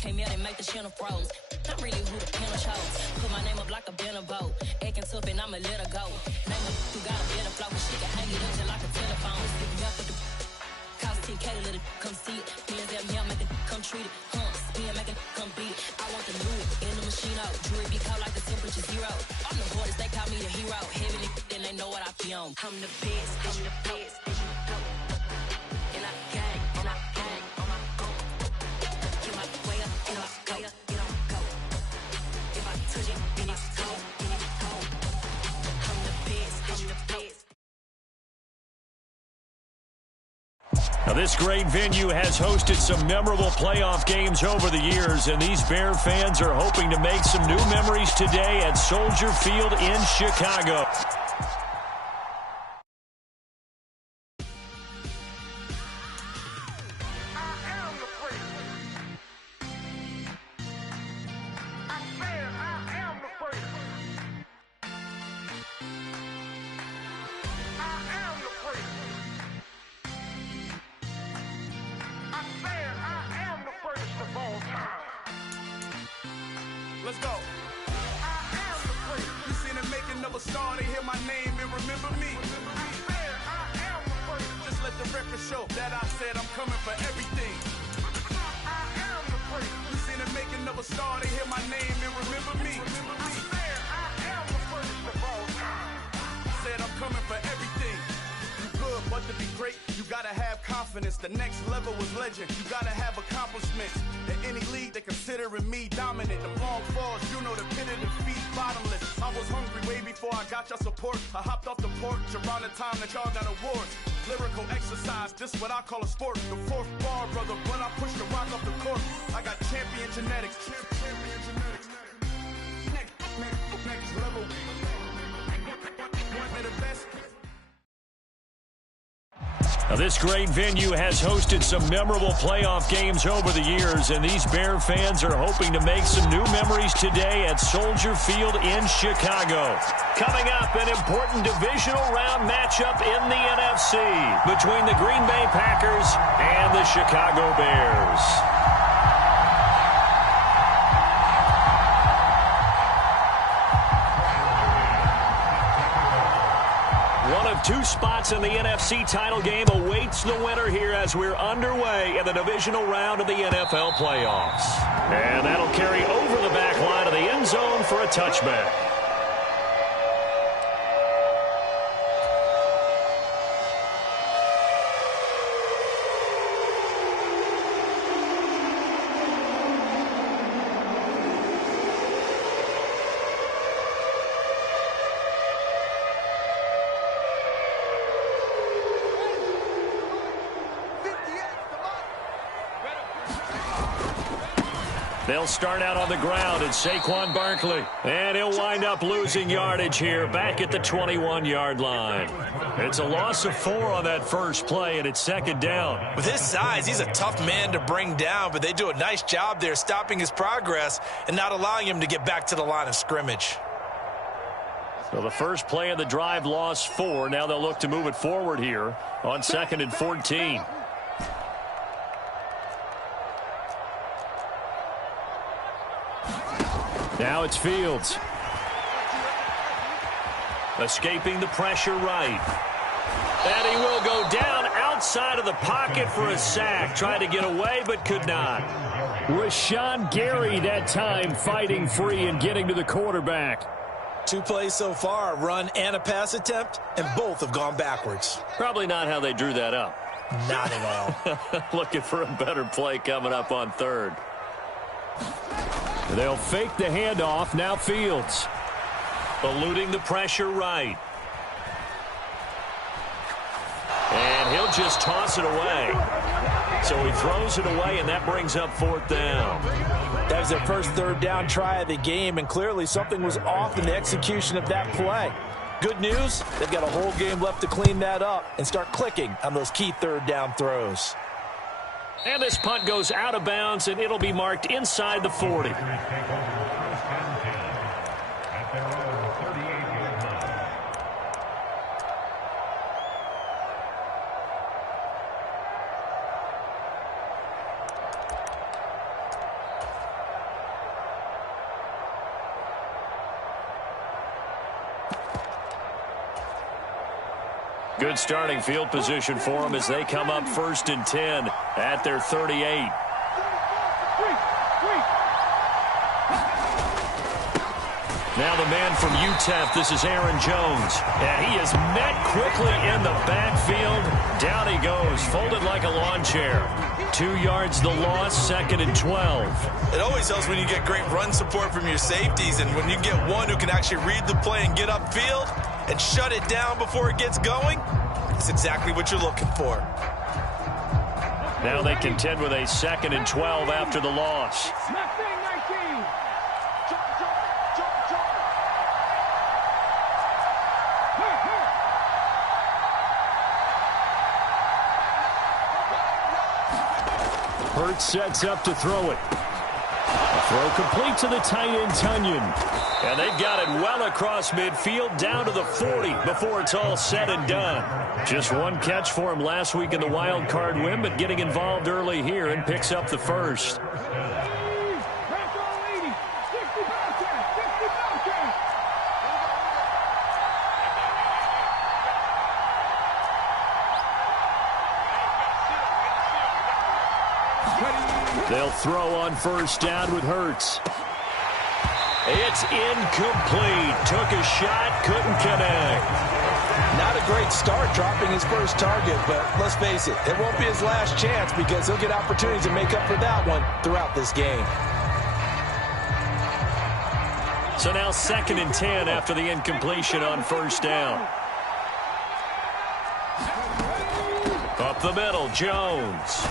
came out and make the channel froze. I'm really who the panel chose. Put my name up like a banner boat. Acting tough and I'ma let her go. Name her who got a better flow, but she can hang it up just like a telephone. Stick me up with the cost 10K to let it come see it. Hands at me, I make it come treat it. Spin, make it come beat it. I want the new in the machine out. Jewelry be cold like the temperature 0. I'm the hardest, they call me the hero. Heaven then they know what I be on. I'm the best, I'm the best. And I gang on my own. Get my way up, get off, go, get on, go. If I touch it, then it's cold, then it's cold. I'm the best, I'm the best. Now, this great venue has hosted some memorable playoff games over the years, and these Bear fans are hoping to make some new memories today at Soldier Field in Chicago. Let's go. You seen the making of a star, they hear my name and remember me. Just let the record show that I said I'm coming for everything. You seen the making of a star, they hear my name and remember me. Said I'm coming for everything. You good, but to be great, you gotta have confidence. The next level was legend. You gotta have accomplishments. In any league, they considering me dominant. The long falls, you know the pit of defeat, bottomless. I was hungry way before I got your support. I hopped off the porch around the time that y'all got awards. Lyrical exercise, this what I call a sport. The fourth bar, brother, when I push the rock off the court. I got champion genetics. Champion genetics. Next level. One of the best. Now, this great venue has hosted some memorable playoff games over the years, and these Bear fans are hoping to make some new memories today at Soldier Field in Chicago. Coming up, an important divisional round matchup in the NFC between the Green Bay Packers and the Chicago Bears. One of two spots in the NFC title game awaits the winner here as we're underway in the divisional round of the NFL playoffs. And that'll carry over the back line of the end zone for a touchback. They'll start out on the ground at Saquon Barkley. And he'll wind up losing yardage here back at the 21-yard line. It's a loss of 4 on that first play, and it's second down. With his size, he's a tough man to bring down, but they do a nice job there stopping his progress and not allowing him to get back to the line of scrimmage. So the first play of the drive lost 4. Now they'll look to move it forward here on 2nd and 14. Now it's Fields. Escaping the pressure right. And he will go down outside of the pocket for a sack. Tried to get away, but could not. Rashawn Gary that time fighting free and getting to the quarterback. 2 plays so far, a run and a pass attempt, and both have gone backwards. Probably not how they drew that up. Not at all. Looking for a better play coming up on 3rd. They'll fake the handoff. Now Fields. Eluding the pressure right. And he'll just toss it away. So he throws it away, and that brings up 4th down. That was their first 3rd down try of the game, and clearly something was off in the execution of that play. Good news, they've got a whole game left to clean that up and start clicking on those key 3rd down throws. And this punt goes out of bounds, and it'll be marked inside the 40. Good starting field position for them as they come up 1st and 10 at their 38. Now the man from UTEP, this is Aaron Jones. And he is met quickly in the backfield. Down he goes, folded like a lawn chair. 2 yards the loss, 2nd and 12. It always helps when you get great run support from your safeties, and when you get one who can actually read the play and get upfield and shut it down before it gets going, it's exactly what you're looking for. Now they contend with a 2nd and 12 after the loss. Hurts sets up to throw it. A throw complete to the tight end, Tunyon. And they've got it well across midfield down to the 40 before it's all said and done. Just one catch for him last week in the wild card win, but getting involved early here and picks up the first. They'll throw on 1st down with Hurts. It's incomplete. Took a shot, couldn't connect. Not a great start dropping his first target, but let's face it, it won't be his last chance because he'll get opportunities to make up for that one throughout this game. So now 2nd and 10 after the incompletion on 1st down. Up the middle, Jones.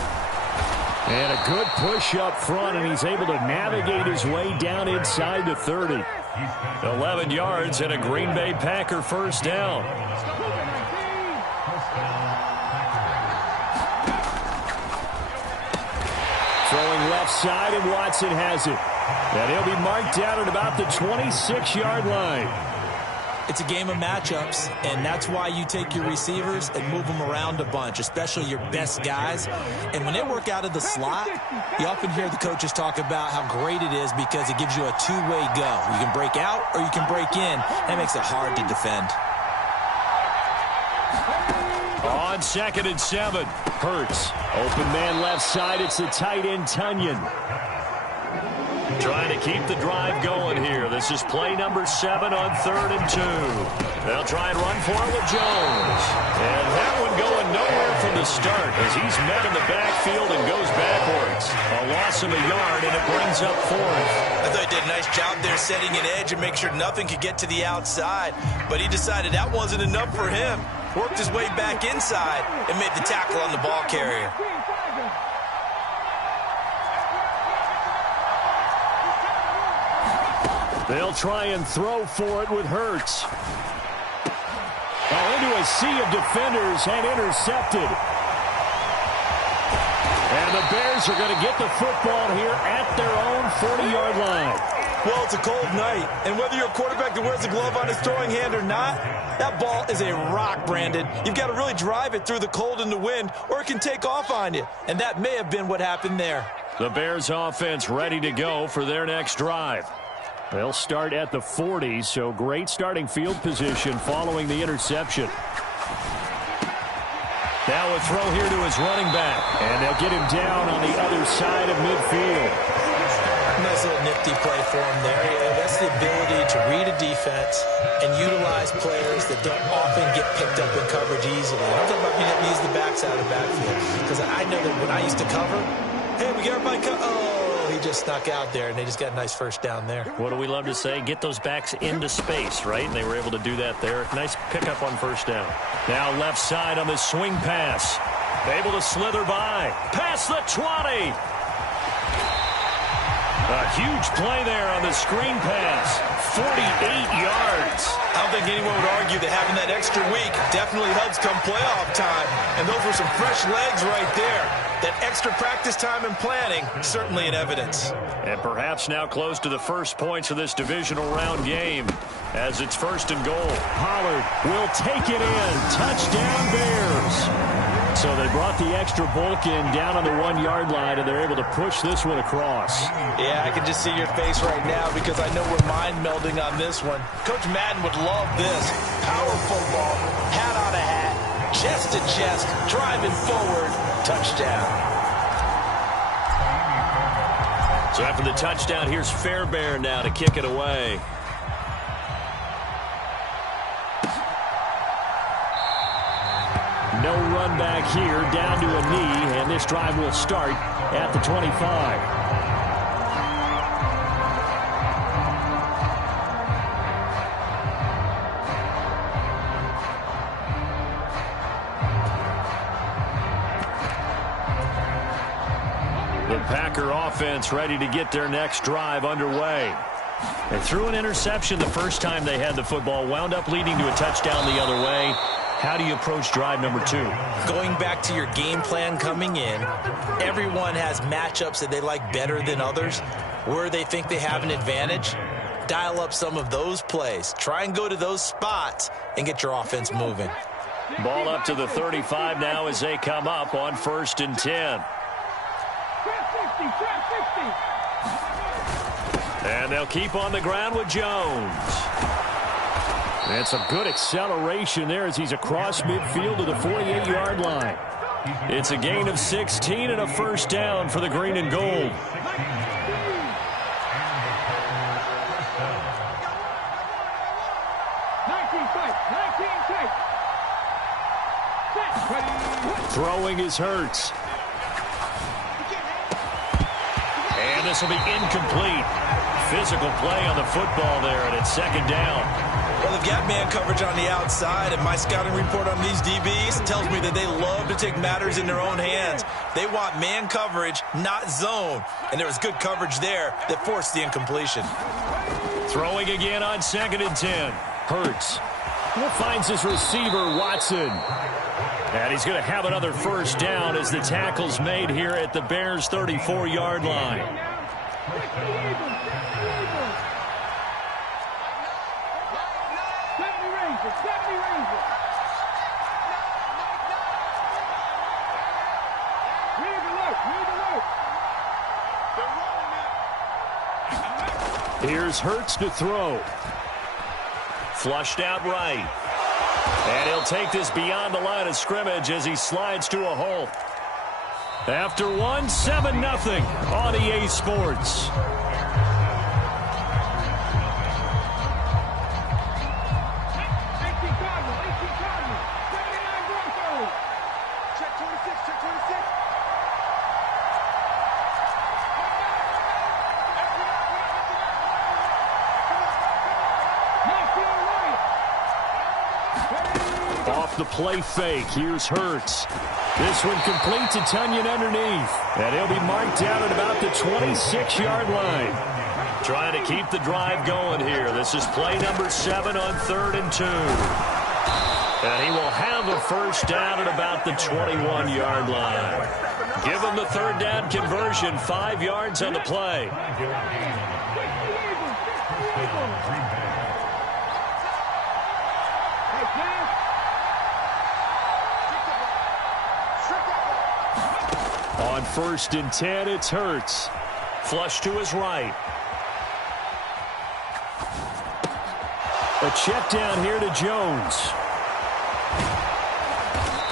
And a good push up front, and he's able to navigate his way down inside the 30. 11 yards and a Green Bay Packer 1st down. Throwing left side, and Watson has it. And he'll be marked down at about the 26-yard line. It's a game of matchups, and that's why you take your receivers and move them around a bunch, especially your best guys. And when they work out of the slot, you often hear the coaches talk about how great it is because it gives you a two-way go. You can break out or you can break in. That makes it hard to defend. On 2nd and 7, Hurts. Open man left side, it's the tight end, Tunyon. Trying to keep the drive going here. This is play number 7 on 3rd and 2. They'll try and run for it with Jones. And that one going nowhere from the start as he's met in the backfield and goes backwards. A loss of a yard, and it brings up 4th. I thought he did a nice job there setting an edge and make sure nothing could get to the outside. But he decided that wasn't enough for him. Worked his way back inside and made the tackle on the ball carrier. They'll try and throw for it with Hurts. Into a sea of defenders and intercepted. And the Bears are going to get the football here at their own 40-yard line. Well, it's a cold night, and whether you're a quarterback that wears a glove on his throwing hand or not, that ball is a rock, Brandon. You've got to really drive it through the cold and the wind, or it can take off on you. And that may have been what happened there. The Bears offense ready to go for their next drive. They'll start at the 40, so great starting field position following the interception. Now a throw here to his running back, and they'll get him down on the other side of midfield. Nice little nifty play for him there. That's the ability to read a defense and utilize players that don't often get picked up in coverage easily. I'm talking about being able to use the backs out of the backfield, because I know that when I used to cover, hey, we got everybody he just snuck out there, and they just got a nice first down there. What do we love to say? Get those backs into space, right? And they were able to do that there. Nice pickup on first down. Now left side on the swing pass. Able to slither by. Past the 20. A huge play there on the screen pass. 48 yards. I don't think anyone would argue that having that extra week definitely helps come playoff time. And those were some fresh legs right there. That extra practice time and planning, certainly in evidence. And perhaps now close to the first points of this divisional round game as it's 1st and goal. Pollard will take it in. Touchdown Bears. So they brought the extra bulk in down on the 1-yard line, and they're able to push this one across. Yeah, I can just see your face right now because I know we're mind melding on this one. Coach Madden would love this. Power football, hat on a hat. chest to chest, driving forward, touchdown. So after the touchdown, here's Fairbairn now to kick it away. No run back here, down to a knee, and this drive will start at the 25. The Packer offense ready to get their next drive underway. They threw an interception the first time they had the football, wound up leading to a touchdown the other way. How do you approach drive number 2? Going back to your game plan coming in, everyone has matchups that they like better than others. Where they think they have an advantage, dial up some of those plays. Try and go to those spots and get your offense moving. Ball up to the 35 now as they come up on 1st and 10. And they'll keep on the ground with Jones. That's a good acceleration there as he's across midfield to the 48-yard line. It's a gain of 16 and a first down for the green and gold. Throwing is Hurts. And this will be incomplete. Physical play on the football there, and it's 2nd down. Well, they've got man coverage on the outside, and my scouting report on these DBs tells me that they love to take matters in their own hands. They want man coverage, not zone. And there was good coverage there that forced the incompletion. Throwing again on 2nd and 10. Hurts finds his receiver, Watson. And he's going to have another first down as the tackle's made here at the Bears' 34-yard line. Here's Hurts to throw. Flushed out right. And he'll take this beyond the line of scrimmage as he slides to a halt. After 7-0 on EA Sports. Off the play fake, here's Hurts. This one complete to Tunyon underneath. And he'll be marked down at about the 26-yard line. Trying to keep the drive going here. This is play number 7 on 3rd and 2. And he will have a first down at about the 21-yard line. Give him the 3rd down conversion, 5 yards on the play. On 1st and 10, it's Hurts. Flush to his right. A check down here to Jones.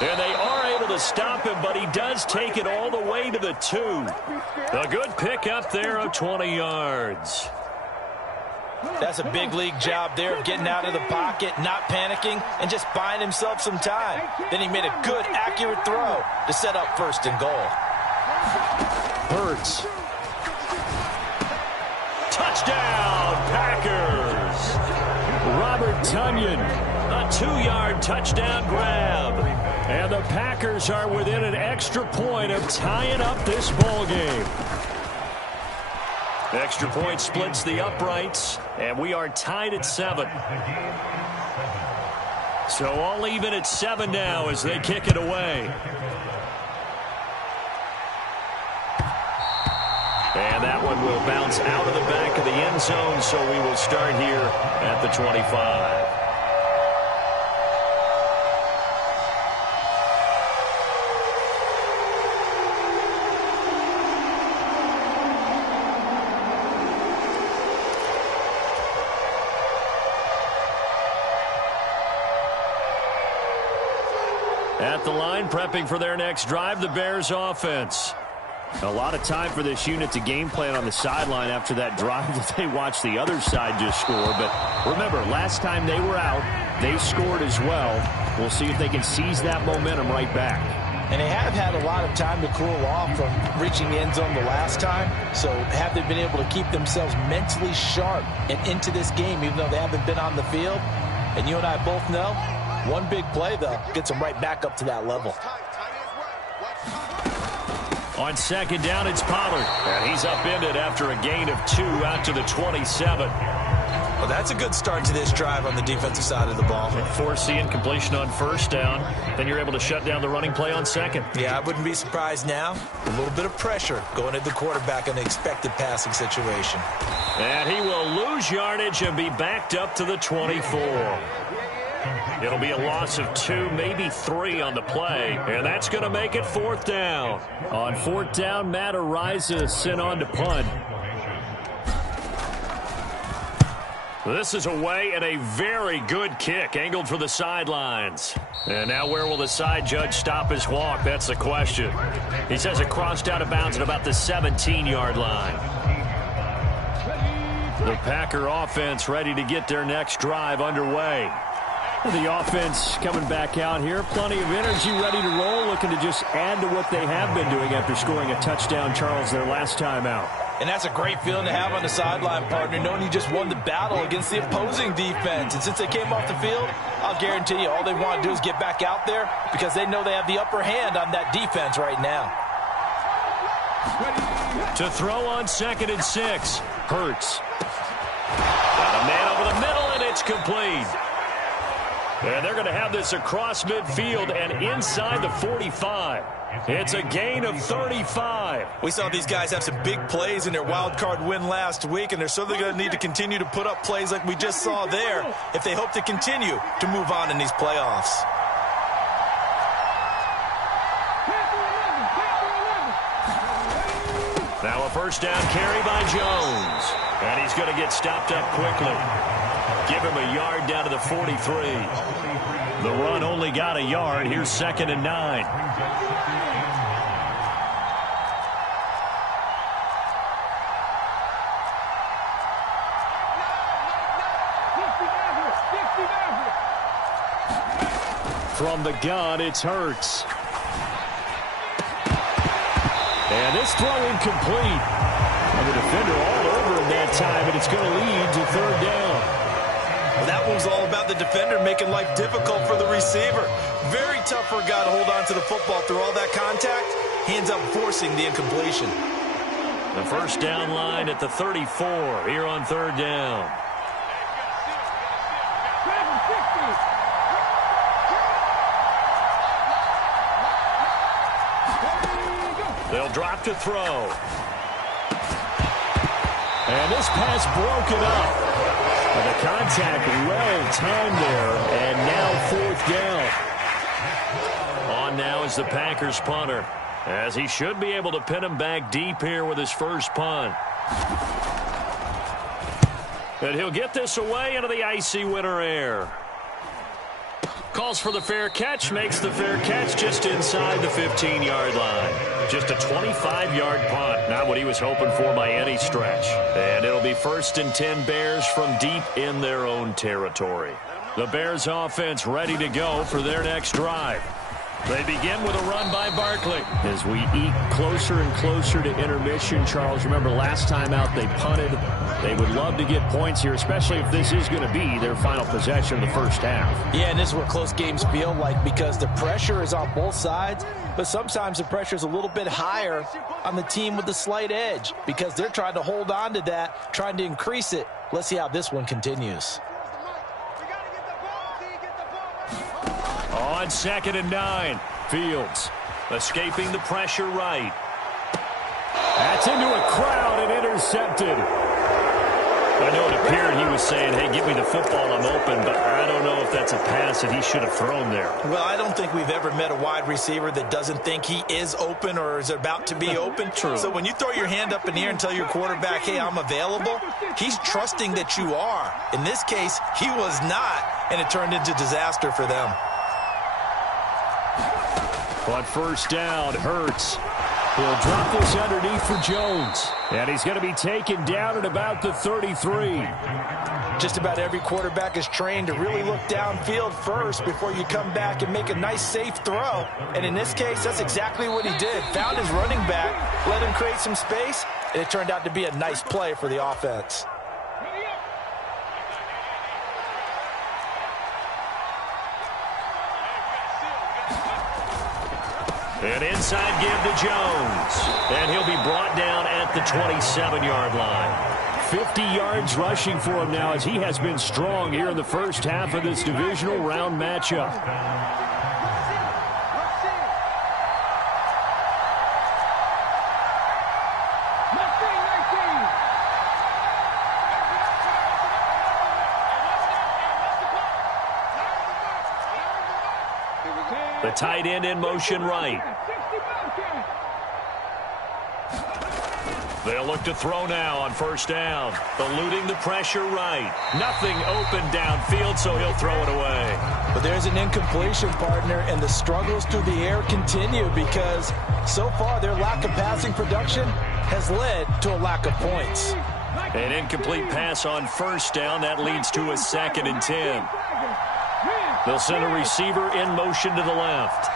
And they are able to stop him, but he does take it all the way to the 2. A good pickup there of 20 yards. That's a big league job there of getting out of the pocket, not panicking, and just buying himself some time. Then he made a good, accurate throw to set up 1st and goal. Hurts. Touchdown, Packers. Robert Tunyon, a 2-yard touchdown grab. And the Packers are within an extra point of tying up this ball game. Extra point splits the uprights, and we are tied at 7. So all even at 7 now as they kick it away. And that one will bounce out of the back of the end zone, so we will start here at the 25. the line, prepping for their next drive, the Bears offense. A lot of time for this unit to game plan on the sideline after that drive that they watched the other side just score. But remember, last time they were out, they scored as well. We'll see if they can seize that momentum right back. And they have had a lot of time to cool off from reaching the end zone the last time. So have they been able to keep themselves mentally sharp and into this game, even though they haven't been on the field? And you and I both know, one big play, though, gets them right back up to that level. On second down, it's Pollard. And he's upended after a gain of 2 out to the 27. Well, that's a good start to this drive on the defensive side of the ball. Force the incompletion on first down. Then you're able to shut down the running play on second. Yeah, I wouldn't be surprised now. A little bit of pressure going at the quarterback in the expected passing situation. And he will lose yardage and be backed up to the 24. It'll be a loss of 2, maybe 3 on the play, and that's going to make it 4th down. On 4th down, Matt Ariza sent on to punt. This is away and a very good kick, angled for the sidelines. And now where will the side judge stop his walk? That's the question. He says it crossed out of bounds at about the 17-yard line. The Packer offense ready to get their next drive underway. The offense coming back out here. Plenty of energy, ready to roll, looking to just add to what they have been doing after scoring a touchdown, Charles, their last time out. And that's a great feeling to have on the sideline, partner, knowing you just won the battle against the opposing defense. And since they came off the field, I'll guarantee you all they want to do is get back out there because they know they have the upper hand on that defense right now. To throw on 2nd and 6. Hurts. Got a man over the middle, and it's complete. And they're going to have this across midfield and inside the 45. It's a gain of 35. We saw these guys have some big plays in their wild card win last week, and they're certainly going to need to continue to put up plays like we just saw there if they hope to continue to move on in these playoffs. Now a first down carry by Jones. And he's going to get stopped up quickly. Give him a yard down to the 43. The run only got a yard. Here's 2nd and 9. From the gun, it's Hurts. And this throw incomplete. And the defender all over him that time, and it's going to lead to 3rd down. Well, that one was all about the defender making life difficult for the receiver. Very tough for a guy to hold on to the football through all that contact. He ends up forcing the incompletion. The first down line at the 34 here on 3rd down. They'll drop to throw. And this pass broken up. The contact well-timed there, and now 4th down. On now is the Packers punter, as he should be able to pin him back deep here with his first punt. And he'll get this away into the icy winter air. Calls for the fair catch, makes the fair catch just inside the 15-yard line. Just a 25-yard punt, not what he was hoping for by any stretch. And it'll be 1st and 10 Bears from deep in their own territory. The Bears offense ready to go for their next drive. They begin with a run by Barkley. As we eke closer and closer to intermission, Charles, remember last time out they punted. They would love to get points here, especially if this is going to be their final possession of the first half. Yeah, and this is what close games feel like because the pressure is on both sides, but sometimes the pressure is a little bit higher on the team with the slight edge because they're trying to hold on to that, trying to increase it. Let's see how this one continues. On 2nd and 9, Fields escaping the pressure right. That's into a crowd and intercepted. I know it appeared he was saying, hey, give me the football, I'm open, but I don't know if that's a pass that he should have thrown there. Well, I don't think we've ever met a wide receiver that doesn't think he is open or is about to be open. True. So when you throw your hand up in the air and tell your quarterback, hey, I'm available, he's trusting that you are. In this case, he was not, and it turned into disaster for them. On first down, Hurts. He'll drop this underneath for Jones. And he's going to be taken down at about the 33. Just about every quarterback is trained to really look downfield first before you come back and make a nice, safe throw. And in this case, that's exactly what he did. Found his running back, let him create some space, and it turned out to be a nice play for the offense. An inside give to Jones. And he'll be brought down at the 27-yard line. 50 yards rushing for him now as he has been strong here in the first half of this divisional round matchup. The tight end in motion right. They'll look to throw now on first down. Eluding the pressure right. Nothing open downfield, so he'll throw it away. But there's an incompletion, partner, and the struggles through the air continue because so far their lack of passing production has led to a lack of points. An incomplete pass on first down. That leads to a 2nd and 10. They'll send a receiver in motion to the left.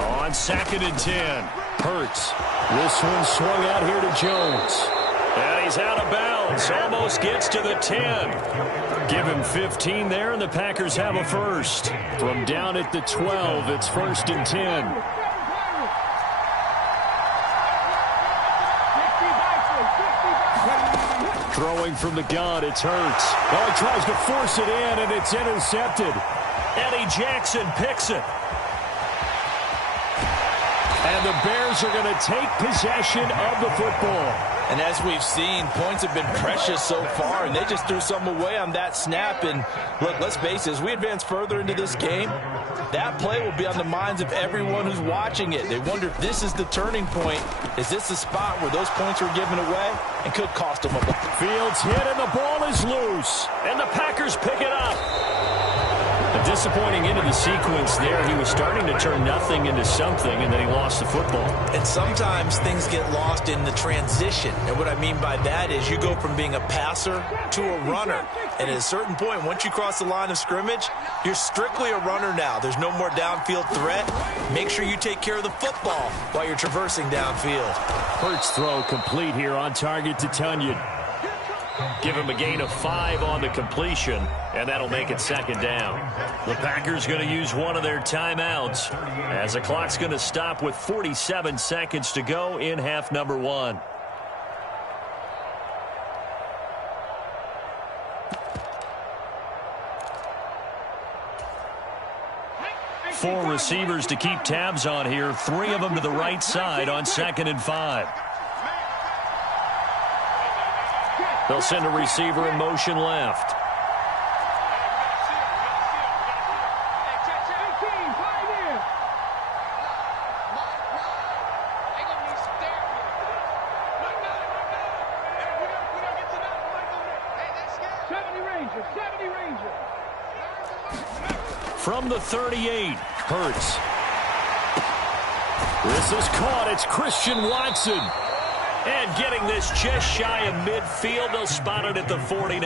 On 2nd and 10, Hurts. This one swung out here to Jones. And he's out of bounds. Almost gets to the 10. Give him 15 there, and the Packers have a first. From down at the 12, it's 1st and 10. Throwing from the gun, it's Hurts. Oh, he tries to force it in, and it's intercepted. Eddie Jackson picks it. And the Bears are going to take possession of the football. And as we've seen, points have been precious so far, and they just threw some away on that snap. And look, let's face it, as we advance further into this game, that play will be on the minds of everyone who's watching it. They wonder if this is the turning point. Is this the spot where those points were given away and could cost them a ball? Fields hit, and the ball is loose. And the Packers pick it up. A disappointing end of the sequence there. He was starting to turn nothing into something, and then he lost the football. And sometimes things get lost in the transition. And what I mean by that is you go from being a passer to a runner. And at a certain point, once you cross the line of scrimmage, you're strictly a runner now. There's no more downfield threat. Make sure you take care of the football while you're traversing downfield. Hurts throw complete here on target to Tunyon. Give him a gain of 5 on the completion, and that'll make it 2nd down. The Packers going to use one of their timeouts as the clock's going to stop with 47 seconds to go in half number 1. Four receivers to keep tabs on here. 3 of them to the right side on 2nd and 5. They'll send a receiver in motion left. From the 38, Hurts. This is caught. It's Christian Watson. And getting this just shy of midfield, they'll spot it at the 49.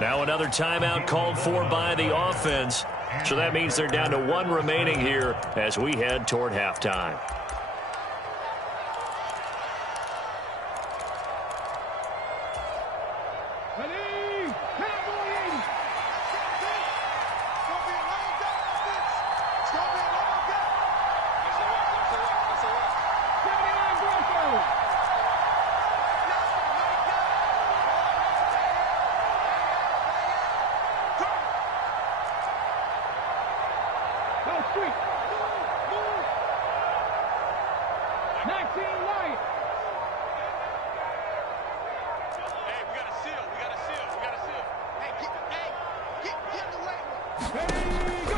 Now another timeout called for by the offense. So that means they're down to 1 remaining here as we head toward halftime.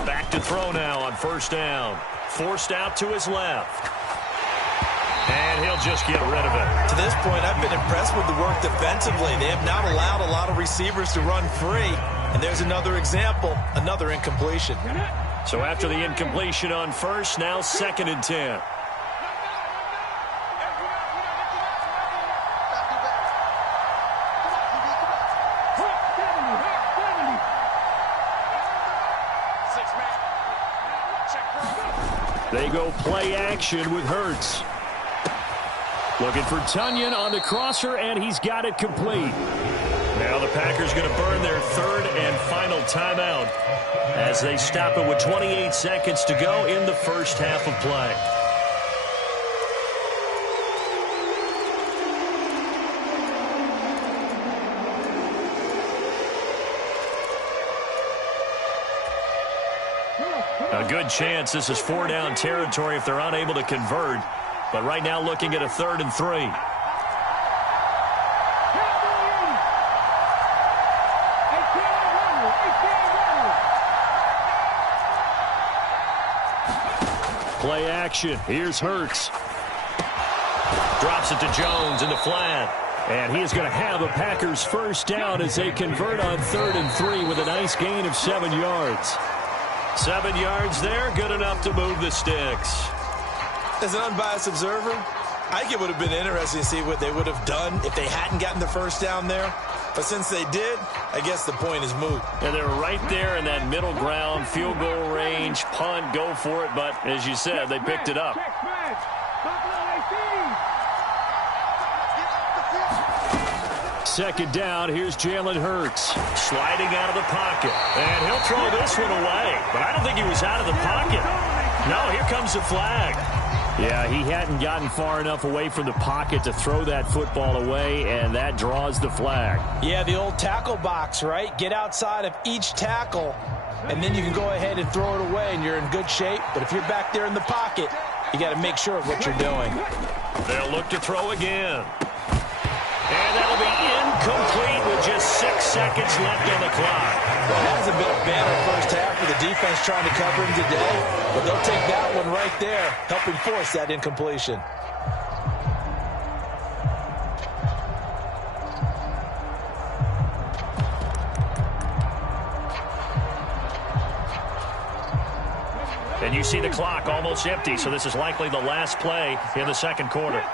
Back to throw now on first down. Forced out to his left. And he'll just get rid of it. To this point, I've been impressed with the work defensively. They have not allowed a lot of receivers to run free. And there's another example, another incompletion. So after the incompletion on first, now 2nd and 10. They go play action with Hurts. Looking for Tunyon on the crosser, and he's got it complete. Now the Packers going to burn their 3rd and final timeout as they stop it with 28 seconds to go in the first half of play. A good chance this is 4-down territory if they're unable to convert. But right now looking at a 3rd and 3. Play action. Here's Hurts. Drops it to Jones in the flat. And he is going to have a Packers first down as they convert on 3rd and 3 with a nice gain of 7 yards. 7 yards there, good enough to move the sticks. As an unbiased observer, I think it would have been interesting to see what they would have done if they hadn't gotten the first down there. But since they did, I guess the point is moot. And they're right there in that middle ground, field goal range, punt, go for it. But as you said, they picked it up. Second down, here's Jalen Hurts. Sliding out of the pocket. And he'll throw this one away. But I don't think he was out of the pocket. No, here comes the flag. Yeah, he hadn't gotten far enough away from the pocket to throw that football away, and that draws the flag. Yeah, the old tackle box, right? Get outside of each tackle, and then you can go ahead and throw it away, and you're in good shape. But if you're back there in the pocket, you got to make sure of what you're doing. They'll look to throw again. And that'll be incomplete with just 6 seconds left on the clock. Well, that hasn't been a banner first half for the defense trying to cover him today, but they'll take that one right there, helping force that incompletion. And you see the clock almost empty, so this is likely the last play in the second quarter.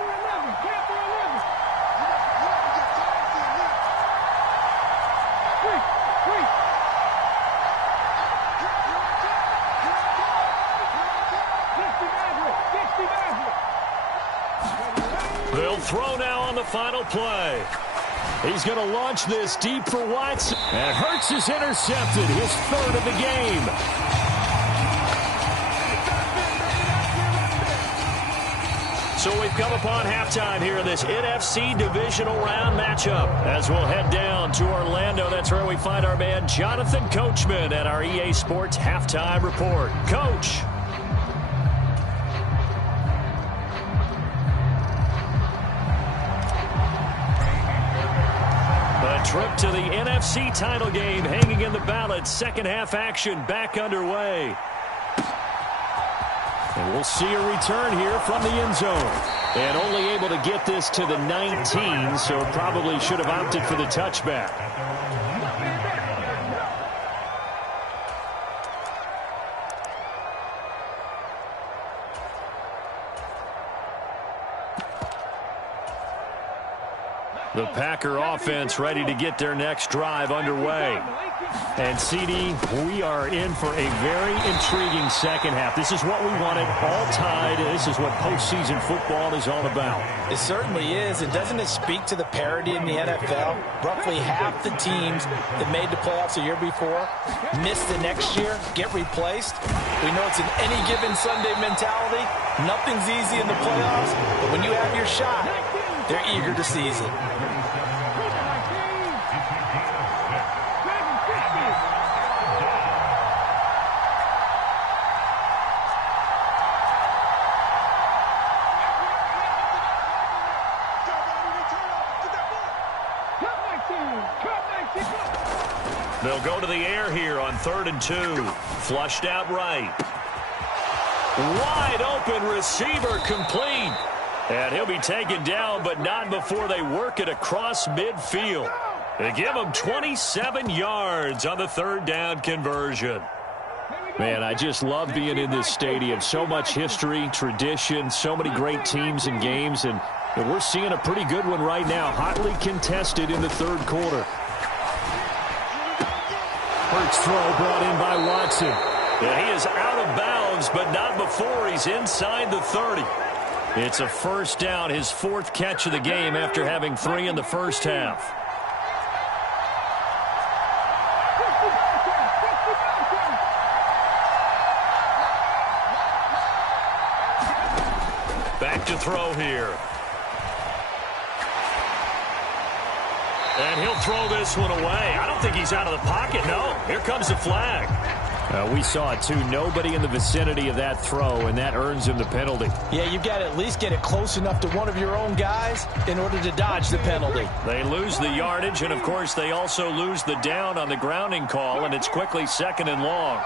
They'll throw now on the final play. He's going to launch this deep for Watts. And Hurts is intercepted, his 3rd of the game. So we've come upon halftime here in this NFC divisional round matchup. As we'll head down to Orlando, that's where we find our man Jonathan Coachman at our EA Sports Halftime Report. Coach. Trip to the NFC title game hanging in the balance. Second half action back underway. And we'll see a return here from the end zone. And only able to get this to the 19, so probably should have opted for the touchback. The Packer offense ready to get their next drive underway. And, CD, we are in for a very intriguing second half. This is what we wanted, all tied. This is what postseason football is all about. It certainly is. And doesn't it speak to the parity in the NFL? Roughly half the teams that made the playoffs a year before miss the next year, get replaced. We know it's an any given Sunday mentality. Nothing's easy in the playoffs, but when you have your shot, they're eager to seize it. They'll go to the air here on 3rd and 2. Flushed out right. Wide open receiver complete. And he'll be taken down, but not before they work it across midfield. They give him 27 yards on the third down conversion. Man, I just love being in this stadium. So much history, tradition, so many great teams and games, and we're seeing a pretty good one right now. Hotly contested in the third quarter. First throw brought in by Watson. Yeah, he is out of bounds, but not before he's inside the 30. It's a first down, his fourth catch of the game after having 3 in the first half. Back to throw here. And he'll throw this one away. I don't think he's out of the pocket, no. Here comes the flag. We saw it, too. Nobody in the vicinity of that throw, and that earns him the penalty. Yeah, you've got to at least get it close enough to one of your own guys in order to dodge the penalty. They lose the yardage, and, of course, they also lose the down on the grounding call, and it's quickly 2nd and long.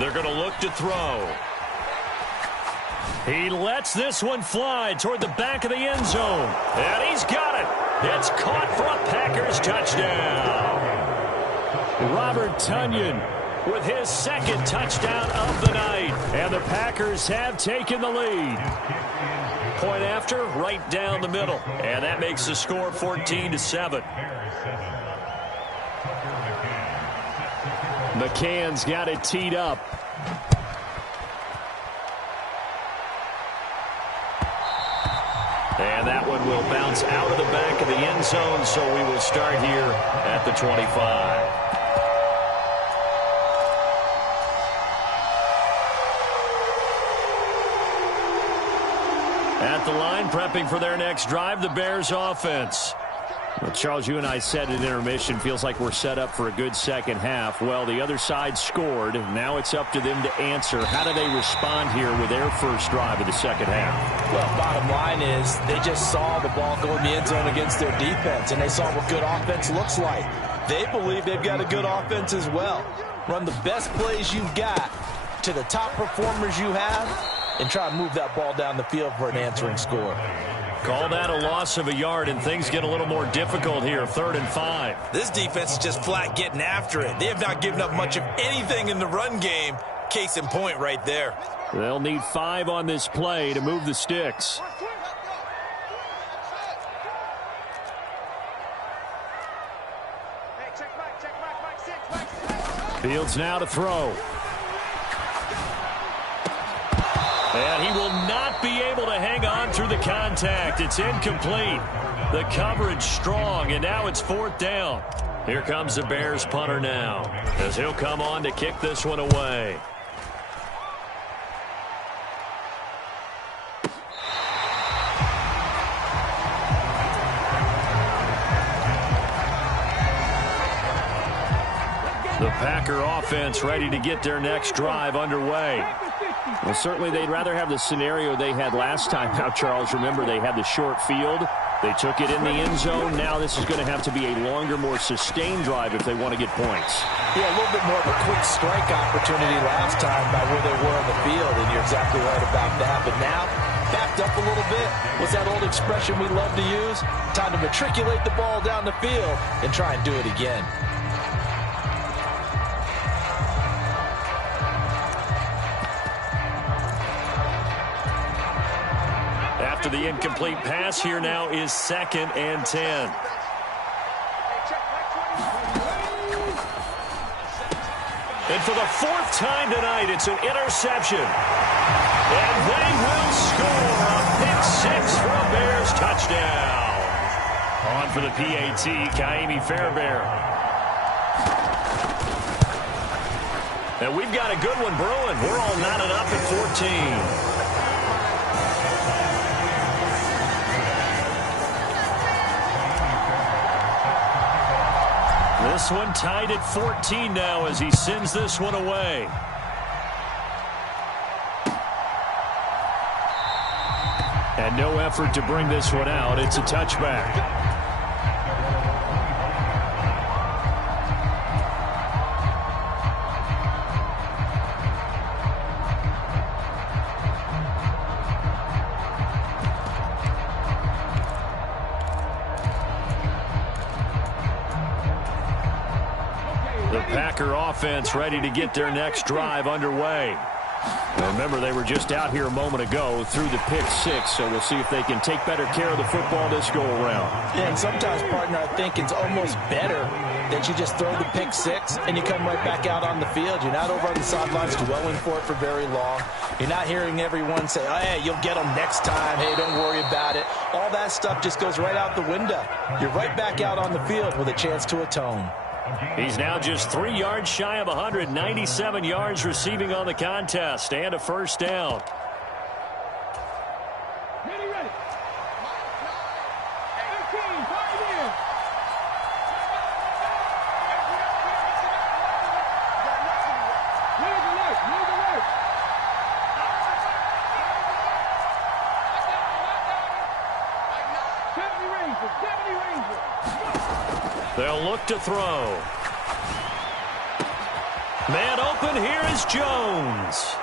They're going to look to throw. He lets this one fly toward the back of the end zone. And he's got it. It's caught for a Packers touchdown. Robert Tonyan with his second touchdown of the night. And the Packers have taken the lead. Point after, right down the middle. And that makes the score 14-7. McCann's got it teed up. And that one will bounce out of the back of the end zone, so we will start here at the 25. At the line, prepping for their next drive, the Bears offense. Well, Charles, you and I said at intermission, feels like we're set up for a good second half. Well, the other side scored. Now it's up to them to answer. How do they respond here with their first drive of the second half? Well, bottom line is they just saw the ball go in the end zone against their defense, and they saw what good offense looks like. They believe they've got a good offense as well. Run the best plays you've got to the top performers you have, and try to move that ball down the field for an answering score. Call that a loss of a yard, and things get a little more difficult here, 3rd and 5. This defense is just flat getting after it. They have not given up much of anything in the run game. Case in point right there. They'll need 5 on this play to move the sticks. Fields now to throw. And he will not be able to hang on through the contact. It's incomplete. The coverage strong, and now it's 4th down. Here comes the Bears punter now, as he'll come on to kick this one away. The Packer offense ready to get their next drive underway. Well, certainly they'd rather have the scenario they had last time. Now, Charles, remember they had the short field. They took it in the end zone. Now this is going to have to be a longer, more sustained drive if they want to get points. Yeah, a little bit more of a quick strike opportunity last time by where they were on the field, and you're exactly right about that. But now, backed up a little bit. What's that old expression we love to use? Time to matriculate the ball down the field and try and do it again. After the incomplete pass, here now is 2nd and 10. And for the 4th time tonight, it's an interception. And they will score a pick 6 for a Bears touchdown. On for the PAT, Kaimi Fairbairn. And we've got a good one brewing. We're all knotted up at 14. This one tied at 14 now as he sends this one away. And no effort to bring this one out. It's a touchback. Packer offense ready to get their next drive underway. Now remember, they were just out here a moment ago through the pick six, so we'll see if they can take better care of the football this go-around. Yeah, and sometimes, partner, I think it's almost better that you just throw the pick six and you come right back out on the field. You're not over on the sidelines dwelling for it for very long. You're not hearing everyone say, oh, hey, you'll get them next time. Hey, don't worry about it. All that stuff just goes right out the window. You're right back out on the field with a chance to atone. He's now just 3 yards shy of 197 yards receiving on the contest and a first down. Ready. 15, five in. Move alert. 70 Rangers. They'll look to throw. Man open, here is Jones.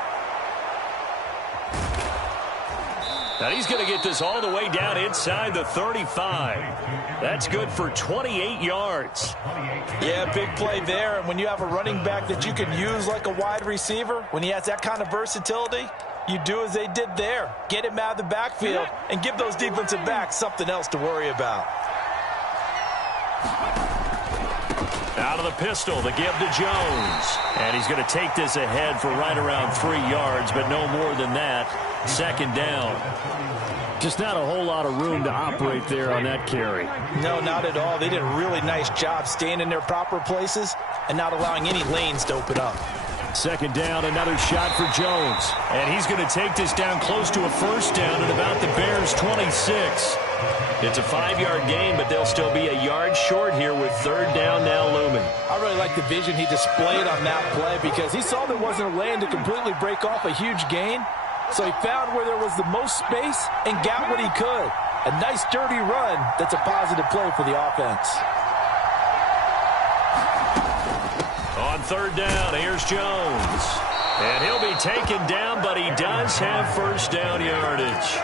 And he's going to get this all the way down inside the 35. That's good for 28 yards. Yeah, big play there. And when you have a running back that you can use like a wide receiver, when he has that kind of versatility, you do as they did there. Get him out of the backfield and give those defensive backs something else to worry about. Out of the pistol, the give to Jones. And he's going to take this ahead for right around 3 yards, but no more than that. Second down. Just not a whole lot of room to operate there on that carry. No, not at all. They did a really nice job staying in their proper places and not allowing any lanes to open up. Second down, another shot for Jones. And he's going to take this down close to a first down at about the Bears' 26. It's a 5-yard gain, but they'll still be a yard short here with third down now looming. I really like the vision he displayed on that play because he saw there wasn't a lane to completely break off a huge gain. So he found where there was the most space and got what he could. A nice, dirty run that's a positive play for the offense. On third down, here's Jones. And he'll be taken down, but he does have first down yardage.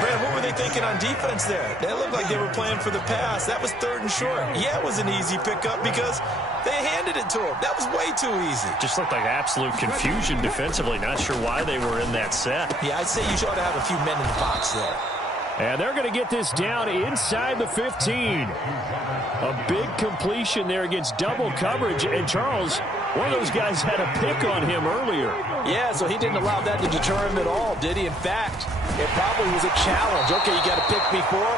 Brad, what were they thinking on defense there? They looked like they were playing for the pass. That was third and short. Yeah, it was an easy pickup because they handed it to him. That was way too easy. Just looked like absolute confusion defensively. Not sure why they were in that set. Yeah, I'd say you ought to have a few men in the box there. And they're going to get this down inside the 15. A big completion there against double coverage. And Charles, one of those guys had a pick on him earlier. Yeah, so he didn't allow that to deter him at all, did he? In fact, it probably was a challenge. Okay, you got a pick before.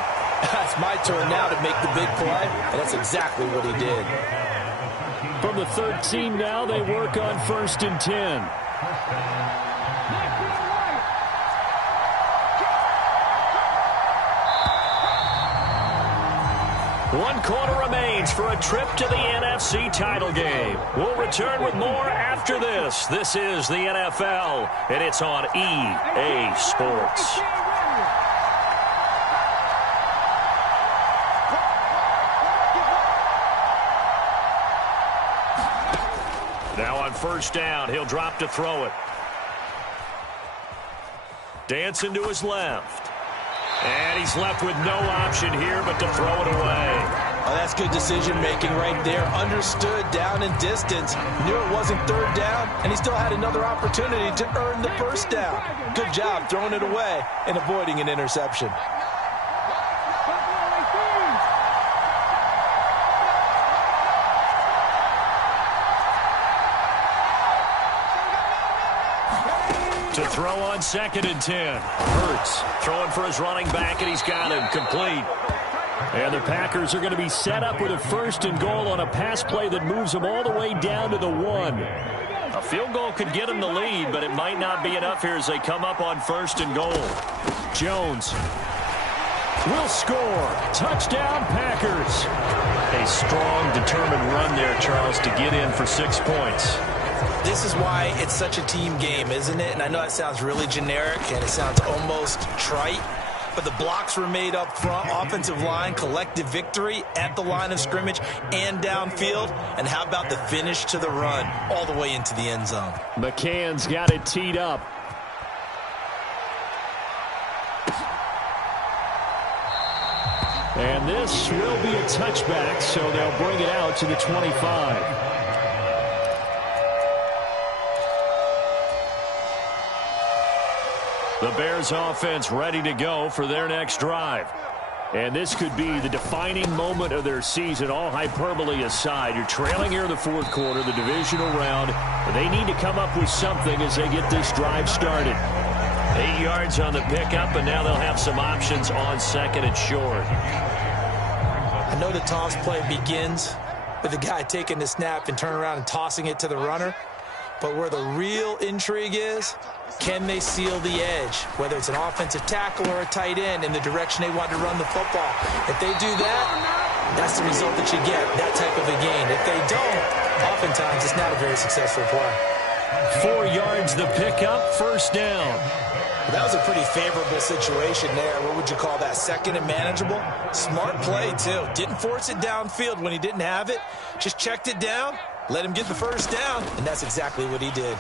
It's my turn now to make the big play. And that's exactly what he did. From the 13 now, they work on first and 10. One quarter remains for a trip to the NFC title game. We'll return with more after this. This is the NFL, and it's on EA Sports. Now on first down, he'll drop to throw it. Dancing to his left. And he's left with no option here but to throw it away. Oh, that's good decision-making right there. Understood down and distance. Knew it wasn't third down, and he still had another opportunity to earn the first down. Good job throwing it away and avoiding an interception. To throw on second and 10. Hurts throwing for his running back, and he's got him complete. And the Packers are going to be set up with a first and goal on a pass play that moves them all the way down to the 1. A field goal could get them the lead, but it might not be enough here as they come up on first and goal. Jones will score. Touchdown, Packers. A strong, determined run there, Charles, to get in for 6 points. This is why it's such a team game, isn't it? And I know that sounds really generic and it sounds almost trite, but the blocks were made up front, offensive line, collective victory at the line of scrimmage and downfield. And how about the finish to the run all the way into the end zone? McCann's got it teed up. And this will be a touchback, so they'll bring it out to the 25. The Bears offense ready to go for their next drive. And this could be the defining moment of their season, all hyperbole aside. You're trailing here in the fourth quarter, the divisional round. But they need to come up with something as they get this drive started. 8 yards on the pickup, and now they'll have some options on second and short. I know the toss play begins with the guy taking the snap and turning around and tossing it to the runner. But where the real intrigue is, can they seal the edge, whether it's an offensive tackle or a tight end, in the direction they want to run the football? If they do that, that's the result that you get, that type of a gain. If they don't, oftentimes it's not a very successful play. 4 yards the pickup, first down. That was a pretty favorable situation there. What would you call that? Second and manageable? Smart play, too. Didn't force it downfield when he didn't have it. Just checked it down, let him get the first down, and that's exactly what he did.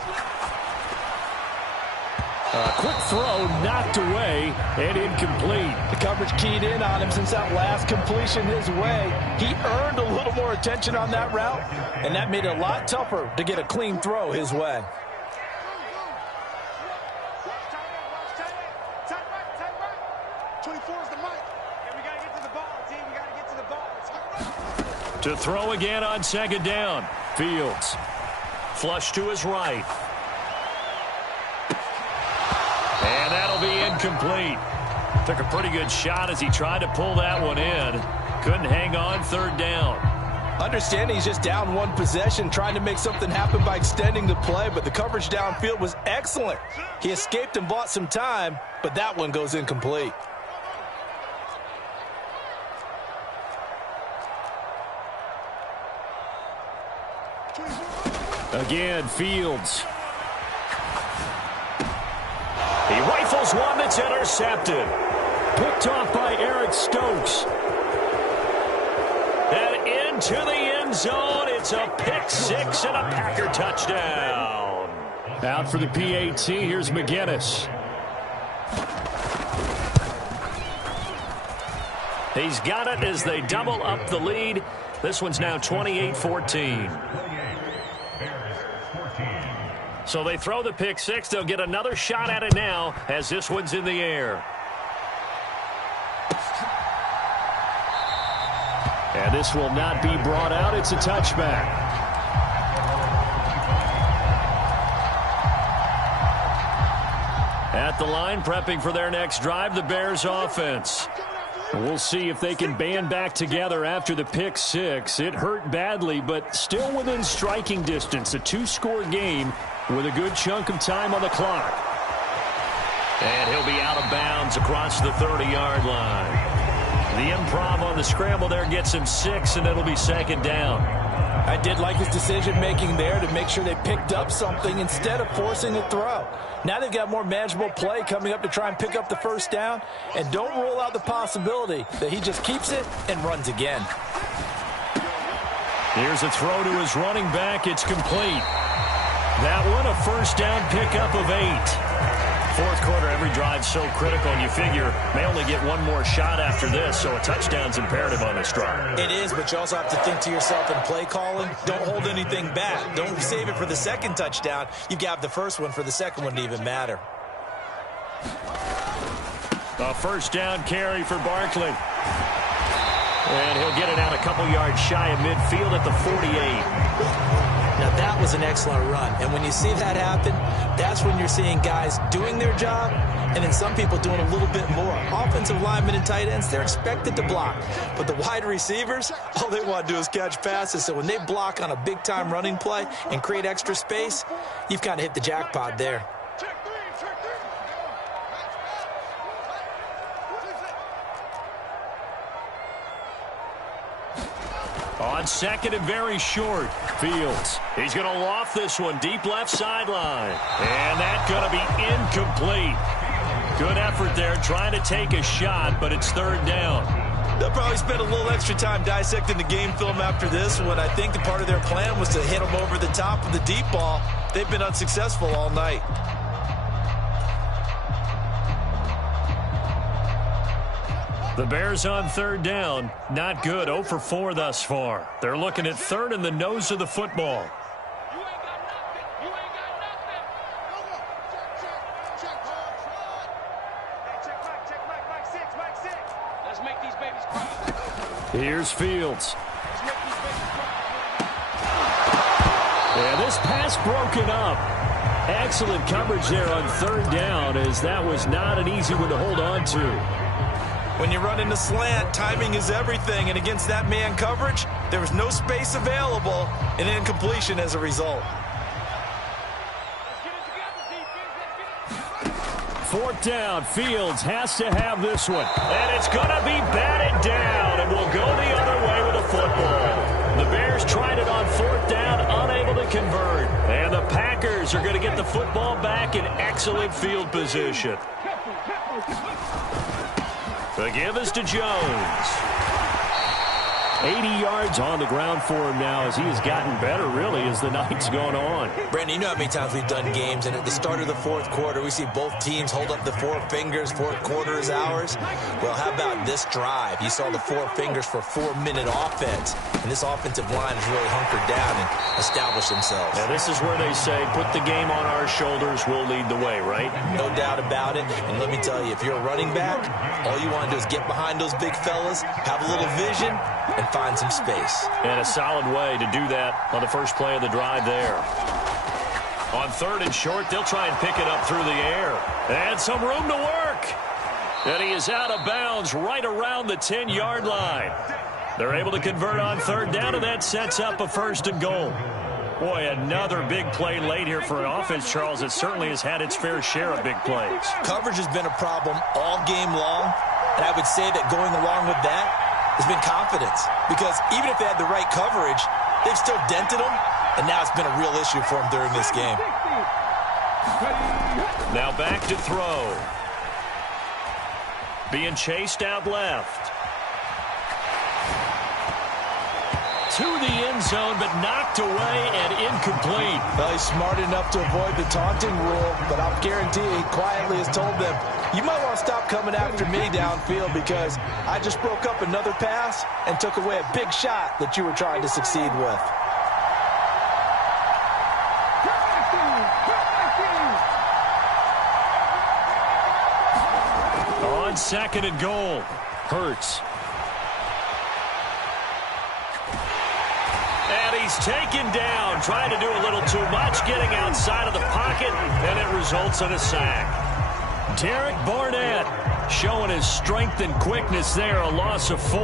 Quick throw, knocked away, and incomplete. The coverage keyed in on him since that last completion his way. He earned a little more attention on that route, and that made it a lot tougher to get a clean throw his way. To throw again on second down. Fields. Flush to his right. And that'll be incomplete. Took a pretty good shot as he tried to pull that one in. Couldn't hang on, third down. Understanding he's just down one possession, trying to make something happen by extending the play, but the coverage downfield was excellent. He escaped and bought some time, but that one goes incomplete. Again, Fields. He rifles one that's intercepted. Picked off by Eric Stokes. And into the end zone. It's a pick six and a Packer touchdown. Out for the PAT, here's McGinnis. He's got it as they double up the lead. This one's now 28-14. So they throw the pick six. They'll get another shot at it now as this one's in the air. And this will not be brought out. It's a touchback. At the line, prepping for their next drive, the Bears offense. We'll see if they can band back together after the pick six. It hurt badly, but still within striking distance. A two-score game with a good chunk of time on the clock. And he'll be out of bounds across the 30-yard line. The improv on the scramble there gets him 6, and it'll be second down. I did like his decision-making there to make sure they picked up something instead of forcing a throw. Now they've got more manageable play coming up to try and pick up the first down, and don't rule out the possibility that he just keeps it and runs again. Here's a throw to his running back. It's complete. That one, a first down pickup of 8. Fourth quarter, every drive so critical, and you figure may only get one more shot after this, so a touchdown's imperative on this drive. It is, but you also have to think to yourself in play calling, don't hold anything back. Don't save it for the second touchdown. You got the first one for the second one to even matter. A first down carry for Barkley. And he'll get it out a couple yards shy of midfield at the 48. Now, that was an excellent run. And when you see that happen, that's when you're seeing guys doing their job and then some people doing a little bit more. Offensive linemen and tight ends, they're expected to block. But the wide receivers, all they want to do is catch passes. So when they block on a big-time running play and create extra space, you've kind of hit the jackpot there. On second and very short, Fields. He's going to loft this one deep left sideline. And that's going to be incomplete. Good effort there trying to take a shot, but it's third down. They'll probably spend a little extra time dissecting the game film after this one. I think the part of their plan was to hit them over the top of the deep ball. They've been unsuccessful all night. The Bears on third down. Not good. 0 for 4 thus far. They're looking at third in the nose of the football. You ain't got nothing. You ain't got nothing. Here's Fields. And this pass broken up. Excellent coverage there on third down, as that was not an easy one to hold on to. When you run into slant, timing is everything, and against that man coverage, there was no space available, and incompletion as a result. Fourth down, Fields has to have this one. And it's going to be batted down, and will go the other way with the football. The Bears tried it on fourth down, unable to convert. And the Packers are going to get the football back in excellent field position. The give is to Jones. 80 yards on the ground for him now, as he has gotten better, really, as the night's gone on. Brandon, you know how many times we've done games, and at the start of the fourth quarter, we see both teams hold up the four fingers, fourth quarter is ours. Well, how about this drive? You saw the four fingers for 4-minute offense, and this offensive line has really hunkered down and established themselves. Now, this is where they say, put the game on our shoulders, we'll lead the way, right? No doubt about it, and let me tell you, if you're a running back, all you want to do is get behind those big fellas, have a little vision, and find some space. And a solid way to do that on the first play of the drive there. On third and short, they'll try and pick it up through the air. And some room to work. And he is out of bounds right around the 10-yard line. They're able to convert on third down, and that sets up a first and goal. Boy, another big play late here for an offense, Charles, that certainly has had its fair share of big plays. Coverage has been a problem all game long, and I would say that going along with that has been confidence, because even if they had the right coverage, they've still dented them, and now it's been a real issue for them during this game. Now back to throw. Being chased out left. To the end zone, but knocked away and incomplete. Well, he's smart enough to avoid the taunting rule, but I'll guarantee he quietly has told them, you might want to stop coming after me downfield, because I just broke up another pass and took away a big shot that you were trying to succeed with. On second and goal, Hurts. And he's taken down, trying to do a little too much, getting outside of the pocket, and it results in a sack. Derek Barnett showing his strength and quickness there, a loss of 4.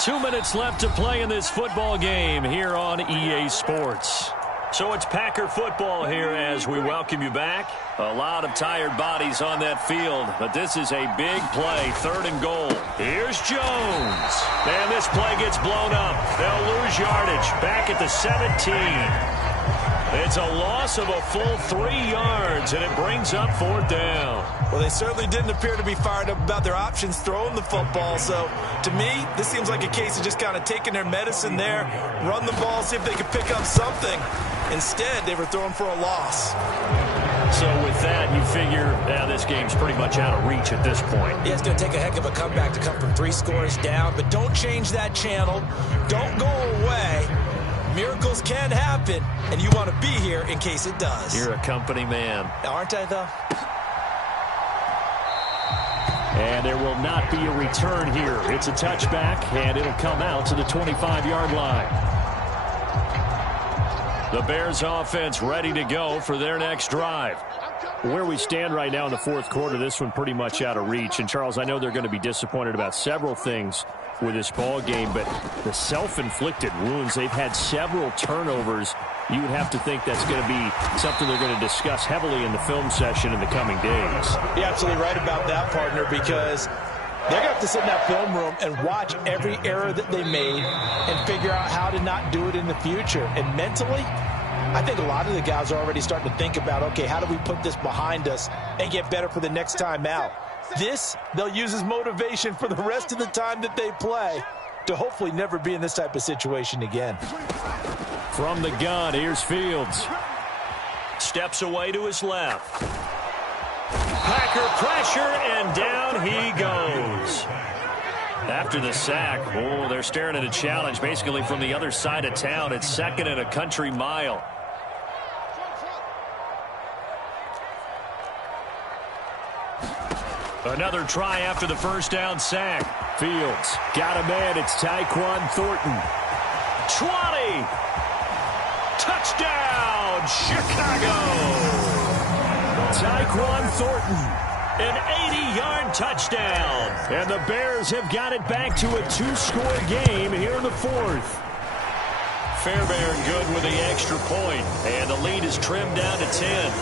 Two minutes left to play in this football game here on EA Sports. So it's Packer football here as we welcome you back. A lot of tired bodies on that field, but this is a big play, third and goal. Here's Jones. And this play gets blown up. They'll lose yardage back at the 17. It's a loss of a full 3 yards, and it brings up fourth down. Well, they certainly didn't appear to be fired up about their options throwing the football. So, to me, this seems like a case of just kind of taking their medicine there, run the ball, see if they can pick up something. Instead, they were throwing for a loss. So with that, you figure this game's pretty much out of reach at this point. Yeah, it's going to take a heck of a comeback to come from 3 scores down, but don't change that channel. Don't go away. Miracles can happen, and you want to be here in case it does. You're a company man. Aren't I, though? And there will not be a return here. It's a touchback, and it'll come out to the 25-yard line. The Bears offense ready to go for their next drive. Where we stand right now in the fourth quarter, this one pretty much out of reach. And, Charles, I know they're going to be disappointed about several things with this ball game, but the self-inflicted wounds, they've had several turnovers. You would have to think that's going to be something they're going to discuss heavily in the film session in the coming days. You're absolutely right about that, partner, because they're going to have to sit in that film room and watch every error that they made and figure out how to not do it in the future. And mentally, I think a lot of the guys are already starting to think about, okay, how do we put this behind us and get better for the next time out? This, they'll use as motivation for the rest of the time that they play to hopefully never be in this type of situation again. From the gun, here's Fields. Steps away to his left. Packer pressure, and down he goes. After the sack, they're staring at a challenge basically from the other side of town. It's second and a country mile. Another try after the first down sack. Fields got a man. It's Tyquan Thornton. 20. Touchdown, Chicago. Tyquan Thornton, an 80-yard touchdown. And the Bears have got it back to a 2-score game here in the fourth. Fairbairn good with the extra point, and the lead is trimmed down to 10.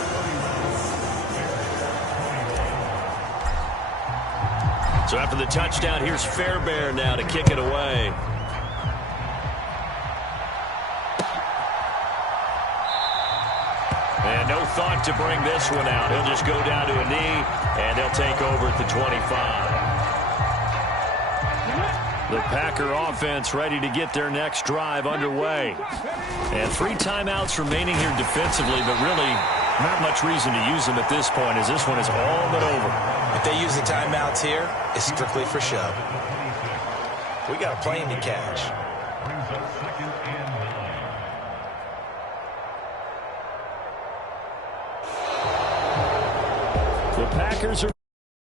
So after the touchdown, here's Fairbairn now to kick it away. And no thought to bring this one out. He'll just go down to a knee, and they'll take over at the 25. The Packer offense ready to get their next drive underway. And 3 timeouts remaining here defensively, but really not much reason to use them at this point, as this one is all but over. If they use the timeouts here, it's strictly for show. We got a plane to catch. The Packers are